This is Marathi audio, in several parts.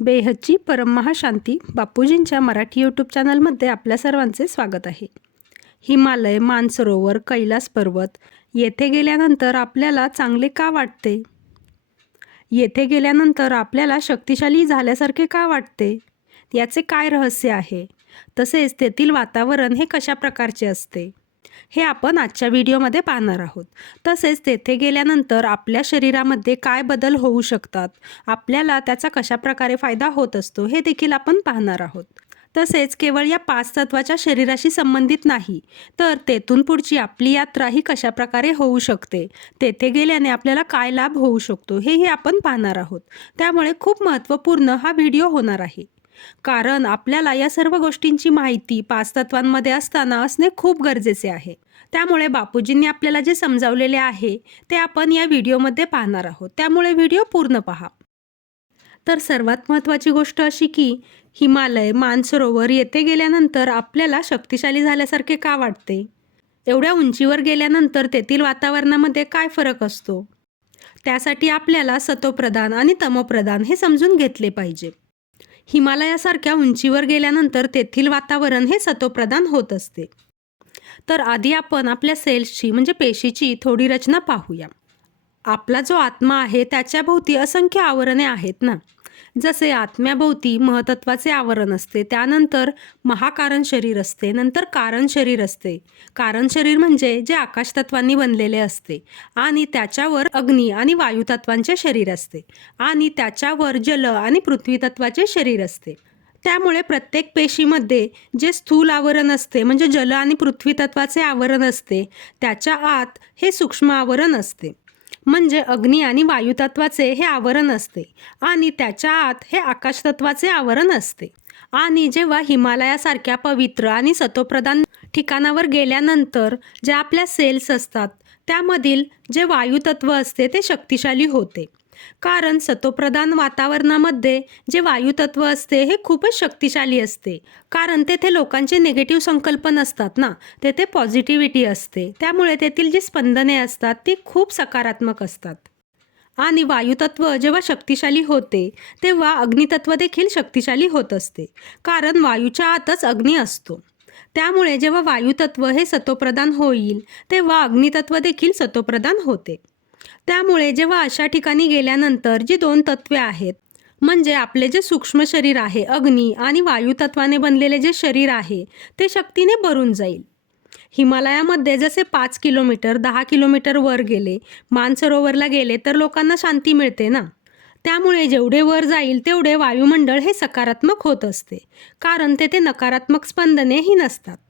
बेहदची परममहाशांती बापूजींच्या मराठी यूट्यूब चॅनलमध्ये आपल्या सर्वांचे स्वागत आहे. हिमालय मानसरोवर कैलास पर्वत येथे गेल्यानंतर आपल्याला चांगले का वाटते? येथे गेल्यानंतर आपल्याला शक्तिशाली झाल्यासारखे का वाटते? याचे काय रहस्य आहे? तसेच तेथील वातावरण हे कशा प्रकारचे असते? हे आपण आजच्या व्हिडिओमध्ये पाहणार आहोत. तसेच तेथे गेल्यानंतर आपल्या शरीरामध्ये काय बदल होऊ शकतात? आपल्याला त्याचा कशा प्रकारे फायदा होत असतो? हे देखील आपण पाहणार आहोत. तसेच केवळ या पाच तत्वाच्या शरीराशी संबंधित नाही तर तेथून पुढची आपली यात्रा ही कशा प्रकारे होऊ शकते? तेथे गेल्याने आपल्याला काय लाभ होऊ शकतो? हेही आपण पाहणार आहोत. त्यामुळे खूप महत्त्वपूर्ण हा व्हिडिओ होणार आहे. कारण आपल्याला या सर्व गोष्टींची माहिती पाच तत्वांमध्ये असताना असणे खूप गरजेचे आहे. त्यामुळे बापूजींनी आपल्याला जे समजावलेले आहे ते आपण या व्हिडिओमध्ये पाहणार आहोत. त्यामुळे व्हिडिओ पूर्ण पहा. तर सर्वात महत्त्वाची गोष्ट अशी की हिमालय मानसरोवर येथे गेल्यानंतर आपल्याला शक्तिशाली झाल्यासारखे का वाटते? एवढ्या उंचीवर गेल्यानंतर तेथील वातावरणामध्ये काय फरक असतो? त्यासाठी आपल्याला सतोप्रधान आणि तमोप्रधान हे समजून घेतले पाहिजे. हिमालयासारख्या उंचीवर गेल्यानंतर तेथील वातावरण हे सतोप्रदान होत असते. तर आधी आपण आपल्या सेल्सची म्हणजे पेशीची थोडी रचना पाहूया. आपला जो आत्मा आहे त्याच्याभोवती असंख्य आवरणे आहेत ना? जसे आत्म्याभोवती महतत्वाचे आवरण असते त्यानंतर महाकारण शरीर असते नंतर कारण शरीर असते. कारण शरीर म्हणजे जे आकाशतत्वांनी बनलेले असते आणि त्याच्यावर अग्नी आणि वायुतत्वांचे शरीर असते आणि त्याच्यावर जल आणि पृथ्वीतत्वाचे शरीर असते. त्यामुळे प्रत्येक पेशीमध्ये जे स्थूल आवरण असते म्हणजे जल आणि पृथ्वी तत्वाचे आवरण असते त्याच्या आत हे सूक्ष्म आवरण असते. म्हणजे अग्नी आणि वायुतत्वाचे हे आवरण असते आणि त्याच्या आत हे आकाशतत्वाचे आवरण असते. आणि जेव्हा हिमालयासारख्या पवित्र आणि सतोप्रधान ठिकाणावर गेल्यानंतर ज्या आपल्या सेल्स असतात त्यामधील जे वायुतत्व असते ते शक्तिशाली होते. कारण सतोप्रधान वातावरणामध्ये जे वायुतत्व असते हे खूपच शक्तिशाली असते. कारण तेथे लोकांचे निगेटिव्ह संकल्प नसतात ना तेथे पॉझिटिव्हिटी असते. त्यामुळे तेथील जी स्पंदने असतात ती खूप सकारात्मक असतात. आणि वायुतत्व जेव्हा शक्तिशाली होते तेव्हा अग्नितत्व देखील शक्तिशाली होत असते. कारण वायूच्या आतच अग्नी असतो. त्यामुळे जेव्हा वायुतत्व हे सतोप्रदान होईल तेव्हा अग्नितत्व देखील सतोप्रदान होते. त्यामुळे जेव्हा अशा ठिकाणी गेल्यानंतर जी दोन तत्वे आहेत म्हणजे आपले जे सूक्ष्म शरीर आहे अग्नी आणि वायुतत्वाने बनलेले जे शरीर आहे ते शक्तीने भरून जाईल. हिमालयामध्ये जसे पाच किलोमीटर दहा किलोमीटर वर गेले मानसरोवरला गेले तर लोकांना शांती मिळते ना? त्यामुळे जेवढे वर जाईल तेवढे वायुमंडळ हे सकारात्मक होत असते. कारण तेथे नकारात्मक स्पंदनेही नसतात.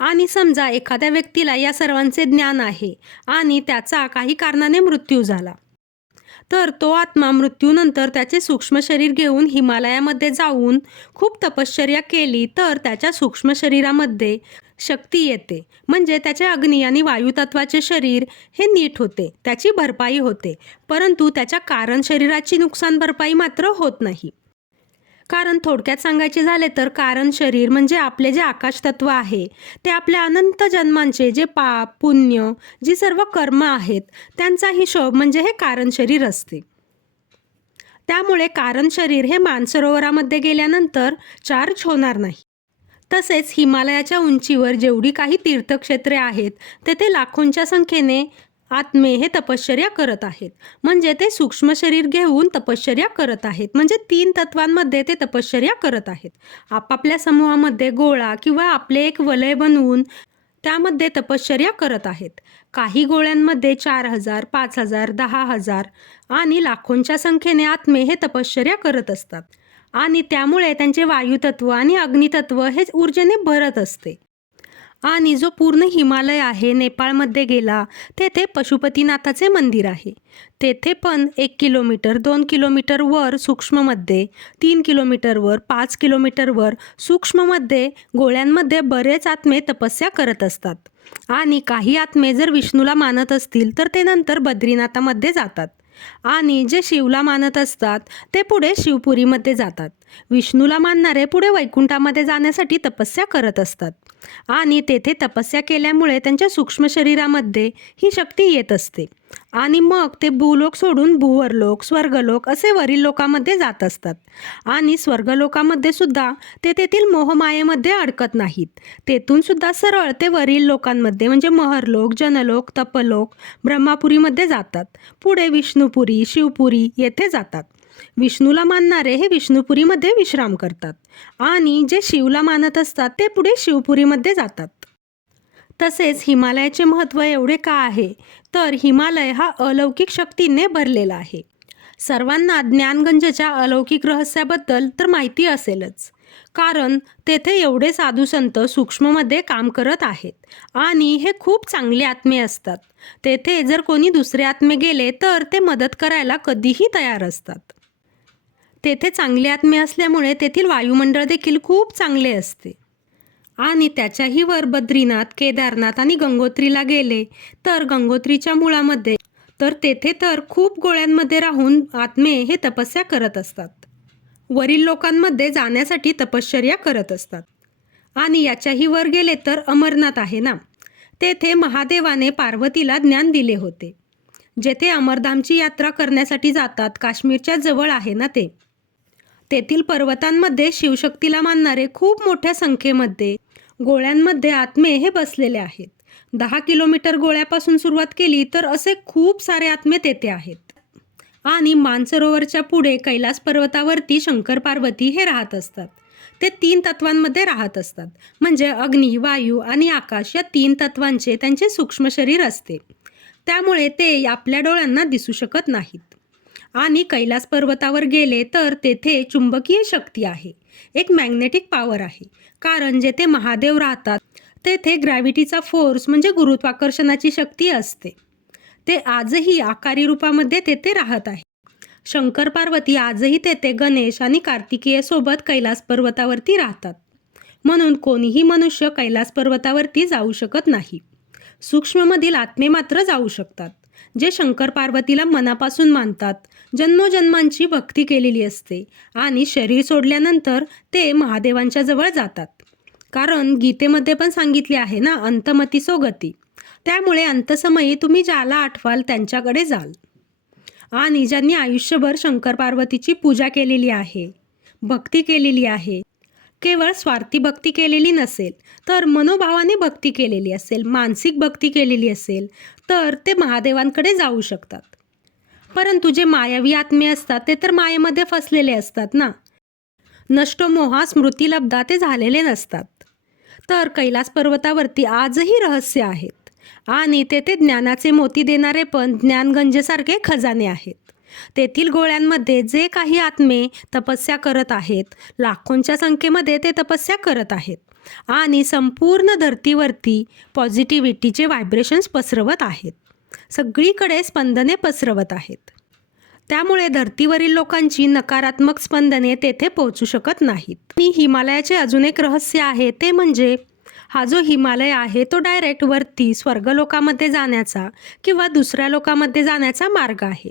आणि समजा एखाद्या व्यक्तीला या सर्वांचे ज्ञान आहे आणि त्याचा काही कारणाने मृत्यू झाला तर तो आत्मा मृत्यूनंतर त्याचे सूक्ष्म शरीर घेऊन हिमालयामध्ये जाऊन खूप तपश्चर्या केली तर त्याच्या सूक्ष्म शरीरामध्ये शक्ती येते. म्हणजे त्याचे अग्नी आणि वायुतत्वाचे शरीर हे नीट होते त्याची भरपाई होते परंतु त्याच्या कारण शरीराची नुकसान भरपाई मात्र होत नाही. कारण थोडक्यात सांगायचे झाले तर कारण शरीर म्हणजे आपले जे आकाश तत्व आहे ते आपल्या अनंत जन्मांचे जे पाप पुण्य जी सर्व कर्म आहेत त्यांचा हिशोब म्हणजे हे कारण शरीर असते. त्यामुळे कारण शरीर हे मानसरोवरामध्ये गेल्यानंतर चार्ज होणार नाही. तसेच हिमालयाच्या उंचीवर जेवढी काही तीर्थक्षेत्रे आहेत तेथे लाखोंच्या संख्येने आत्मे हे तपश्चर्या करत आहेत. म्हणजे ते सूक्ष्म शरीर घेऊन तपश्चर्या करत आहेत. म्हणजे तीन तत्वांमध्ये ते तपश्चर्या करत आहेत. आपापल्या समूहामध्ये गोळा किंवा आपले एक वलय बनवून त्यामध्ये तपश्चर्या करत आहेत. काही गोळ्यांमध्ये चार हजार पाच हजार दहा हजार आणि लाखोंच्या संख्येने आत्मे हे तपश्चर्या करत असतात. आणि त्यामुळे त्यांचे वायुतत्व आणि अग्नितत्व हे ऊर्जेने भरत असते. आणि जो पूर्ण हिमालय आहे नेपाळमध्ये गेला तेथे पशुपतीनाथाचे मंदिर आहे. तेथे पण एक किलोमीटर दोन किलोमीटरवर सूक्ष्ममध्ये तीन किलोमीटरवर पाच किलोमीटरवर सूक्ष्ममध्ये गोळ्यांमध्ये बरेच आत्मे तपस्या करत असतात. आणि काही आत्मे जर विष्णूला मानत असतील तर ते नंतर बद्रीनाथामध्ये जातात. आणि जे शिवला मानत असतात ते पुढे शिवपुरीमध्ये जातात. विष्णूला मानणारे पुढे वैकुंठामध्ये जाण्यासाठी तपस्या करत असतात. आणि तेथे तपस्या केल्यामुळे त्यांच्या सूक्ष्म शरीरामध्ये ही शक्ती येत असते. आणि मग ते भूलोक सोडून भूवरलोक स्वर्गलोक असे वरील लोकामध्ये जात असतात. आणि स्वर्गलोकामध्ये सुद्धा ते तेथील मोहमायेमध्ये अडकत नाहीत. तेथून सुद्धा सरळ ते वरील लोकांमध्ये म्हणजे महरलोक जनलोक तपलोक ब्रह्मापुरीमध्ये जातात. पुढे विष्णुपुरी शिवपुरी येथे जातात. विष्णूला मानणारे हे विष्णुपुरीमध्ये विश्राम करतात. आणि जे शिवला मानत असतात ते पुढे शिवपुरीमध्ये जातात. तसेच हिमालयाचे महत्त्व एवढे का आहे? तर हिमालय हा अलौकिक शक्तीने भरलेला आहे. सर्वांना ज्ञानगंजच्या अलौकिक रहस्याबद्दल तर माहिती असेलच. कारण तेथे एवढे साधू संत सूक्ष्ममध्ये काम करत आहेत आणि हे खूप चांगले आत्मे असतात. तेथे जर कोणी दुसरे आत्मे गेले तर ते मदत करायला कधीही तयार असतात. तेथे चांगले आत्मे असल्यामुळे तेथील वायुमंडळ देखील खूप चांगले असते. आणि त्याच्याही वर बद्रीनाथ केदारनाथ आणि गंगोत्रीला गेले. तर गंगोत्रीच्या मुळामध्ये तर तेथे तर खूप गोळ्यांमध्ये राहून आत्मे हे तपस्या करत असतात. वरील लोकांमध्ये जाण्यासाठी तपश्चर्या करत असतात. आणि याच्याही वर गेले तर अमरनाथ आहे ना? तेथे महादेवाने पार्वतीला ज्ञान दिले होते. जेथे अमरधामची यात्रा करण्यासाठी जातात काश्मीरच्या जवळ आहे ना ते? तेथील पर्वतांमध्ये शिवशक्तीला मानणारे खूप मोठ्या संख्येमध्ये गोळ्यांमध्ये आत्मे हे बसलेले आहेत. दहा किलोमीटर गोळ्यापासून सुरुवात केली तर असे खूप सारे आत्मे तेथे आहेत. आणि मानसरोवरच्या पुढे कैलास पर्वतावरती शंकर पार्वती हे राहत असतात. ते तीन तत्वांमध्ये राहत असतात. म्हणजे अग्नी वायू आणि आकाश या तीन तत्वांचे त्यांचे सूक्ष्म शरीर असते. त्यामुळे ते आपल्या डोळ्यांना दिसू शकत नाहीत. आणि कैलास पर्वतावर गेले तर तेथे चुंबकीय शक्ती आहे. एक मॅग्नेटिक पॉवर आहे. कारण जेथे महादेव राहतात तेथे ग्रॅव्हिटीचा फोर्स म्हणजे गुरुत्वाकर्षणाची शक्ती असते. ते आजही आकारी रूपामध्ये तेथे राहत आहे. शंकर पार्वती आजही तेथे गणेश आणि कार्तिकेयसोबत कैलास पर्वतावरती राहतात. म्हणून कोणीही मनुष्य कैलास पर्वतावरती जाऊ शकत नाही. सूक्ष्ममधील आत्मे मात्र जाऊ शकतात. जे शंकर पार्वतीला मनापासून मानतात. जन्मोजन्मांची भक्ती केलेली असते आणि शरीर सोडल्यानंतर ते महादेवांच्या जवळ जातात. कारण गीतेमध्ये पण सांगितले आहे ना अंतमती सो गती. त्यामुळे अंतसमयी तुम्ही ज्याला आठवाल त्यांच्याकडे जाल. आणि ज्यांनी आयुष्यभर शंकर पार्वतीची पूजा केलेली आहे भक्ती केलेली आहे केवळ स्वार्थी भक्ती केलेली नसेल तर मनोभावाने भक्ती केलेली असेल मानसिक भक्ती केलेली असेल तर ते महादेवांकडे जाऊ शकतात. परंतु जे मायावी आत्मे असतात ते तर मायेमध्ये फसलेले असतात ना. नष्ट मोहा ते झालेले नसतात. तर कैलास पर्वतावरती आजही रहस्य आहेत. आणि तेथे ज्ञानाचे मोती देणारे पण ज्ञानगंजेसारखे खजाने आहेत. तेथील गोळ्यांमध्ये जे काही आत्मे तपस्या करत आहेत लाखोंच्या संख्येमध्ये ते तपस्या करत आहेत. आणि संपूर्ण धर्तीवरती पॉझिटिव्हिटीचे व्हायब्रेशन्स पसरवत आहेत. सगळीकडे स्पंदने पसरवत आहेत. त्यामुळे धर्तीवरील लोकांची नकारात्मक स्पंदने तेथे पोहोचू शकत नाहीत. आणि हिमालयाचे अजून एक रहस्य आहे ते म्हणजे हा जो हिमालय आहे तो डायरेक्ट वरती स्वर्गलोकामध्ये जाण्याचा किंवा दुसऱ्या लोकामध्ये जाण्याचा मार्ग आहे.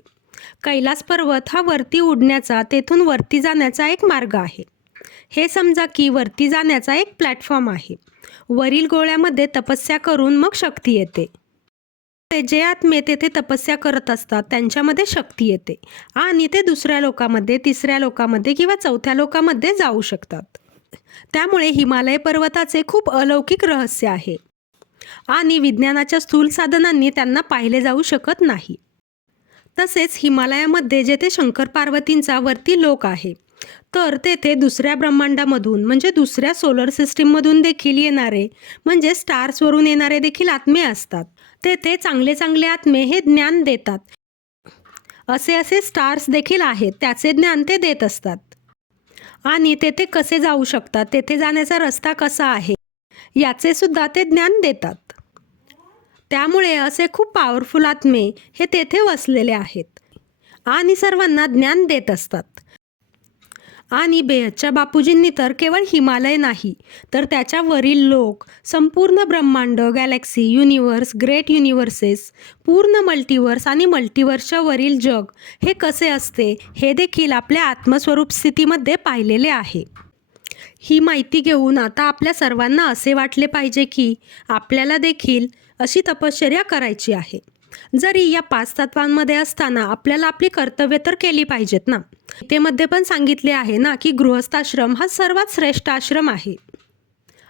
कैलास पर्वत हा वरती उडण्याचा तेथून वरती जाण्याचा एक मार्ग आहे. हे समजा की वरती जाण्याचा एक प्लॅटफॉर्म आहे. वरील गोळ्यामध्ये तपस्या करून मग शक्ती येते. ते जे आत्मे तेथे तपस्या करत असतात त्यांच्यामध्ये शक्ती येते. आणि ते दुसऱ्या लोकामध्ये तिसऱ्या लोकामध्ये किंवा चौथ्या लोकामध्ये जाऊ शकतात. त्यामुळे हिमालय पर्वताचे खूप अलौकिक रहस्य आहे. आणि विज्ञानाच्या स्थूल साधनांनी त्यांना पाहिले जाऊ शकत नाही. तसेच हिमालयामध्ये जेथे शंकर पार्वतींचा वरती लोक आहे तर तेथे दुसऱ्या ब्रह्मांडामधून म्हणजे दुसऱ्या सोलर सिस्टीममधून देखील येणारे म्हणजे स्टार्सवरून येणारे देखील आत्मे असतात. तेथे चांगले चांगले आत्मे हे ज्ञान देतात. असे असे स्टार्स देखील आहेत त्याचे ज्ञान ते देत असतात. आणि तेथे कसे जाऊ शकतात? तेथे जाण्याचा रस्ता कसा आहे? याचे सुद्धा ते ज्ञान देतात. त्यामुळे असे खूप पॉवरफुल आत्मे हे तेथे वसलेले आहेत आणि सर्वांना ज्ञान देत असतात. आणि बेहदच्या बापूजींनी तर केवळ हिमालय नाही तर त्याच्यावरील लोक संपूर्ण ब्रह्मांड गॅलेक्सी युनिवर्स ग्रेट युनिव्हर्सेस पूर्ण मल्टिवर्स आणि मल्टिवर्सच्या वरील जग हे कसे असते हे देखील आपल्या आत्मस्वरूप स्थितीमध्ये पाहिलेले आहे. ही माहिती घेऊन आता आपल्या सर्वांना असे वाटले पाहिजे की आपल्याला देखील अशी तपश्चर्या करायची आहे. जरी या पाच तत्वांमध्ये असताना आपल्याला आपली कर्तव्य तर केली पाहिजेत ना. गीतेमध्ये पण सांगितले आहे ना की गृहस्थाश्रम हा सर्वात श्रेष्ठ आश्रम आहे.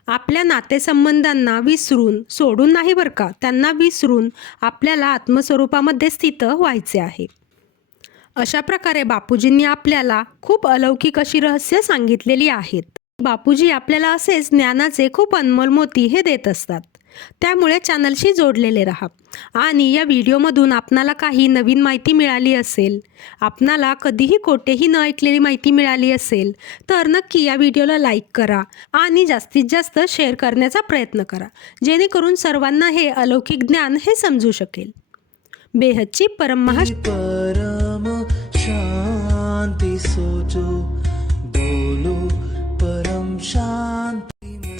आपल्या नातेसंबंधांना विसरून सोडून नाही बरं का त्यांना विसरून आपल्याला आत्मस्वरूपामध्ये स्थित व्हायचे आहे. अशा प्रकारे बापूजींनी आपल्याला खूप अलौकिक अशी रहस्य सांगितलेली आहेत. बापूजी आपल्याला असेच ज्ञानाचे खूप अनमोल मोती हे देत असतात. त्यामुळे चॅनलशी जोडलेले राहा. आणि या व्हिडिओमधून आपणाला काही नवीन माहिती मिळाली असेल आपणाला कधीही कोठेही न ऐकलेली माहिती मिळाली असेल तर नक्की या व्हिडिओला लाईक करा आणि जास्तीत जास्त शेअर करण्याचा प्रयत्न करा जेणेकरून सर्वांना हे अलौकिक ज्ञान हे समजू शकेल. बेहदची परममहा परम शांति सोचो बोलो परम शांति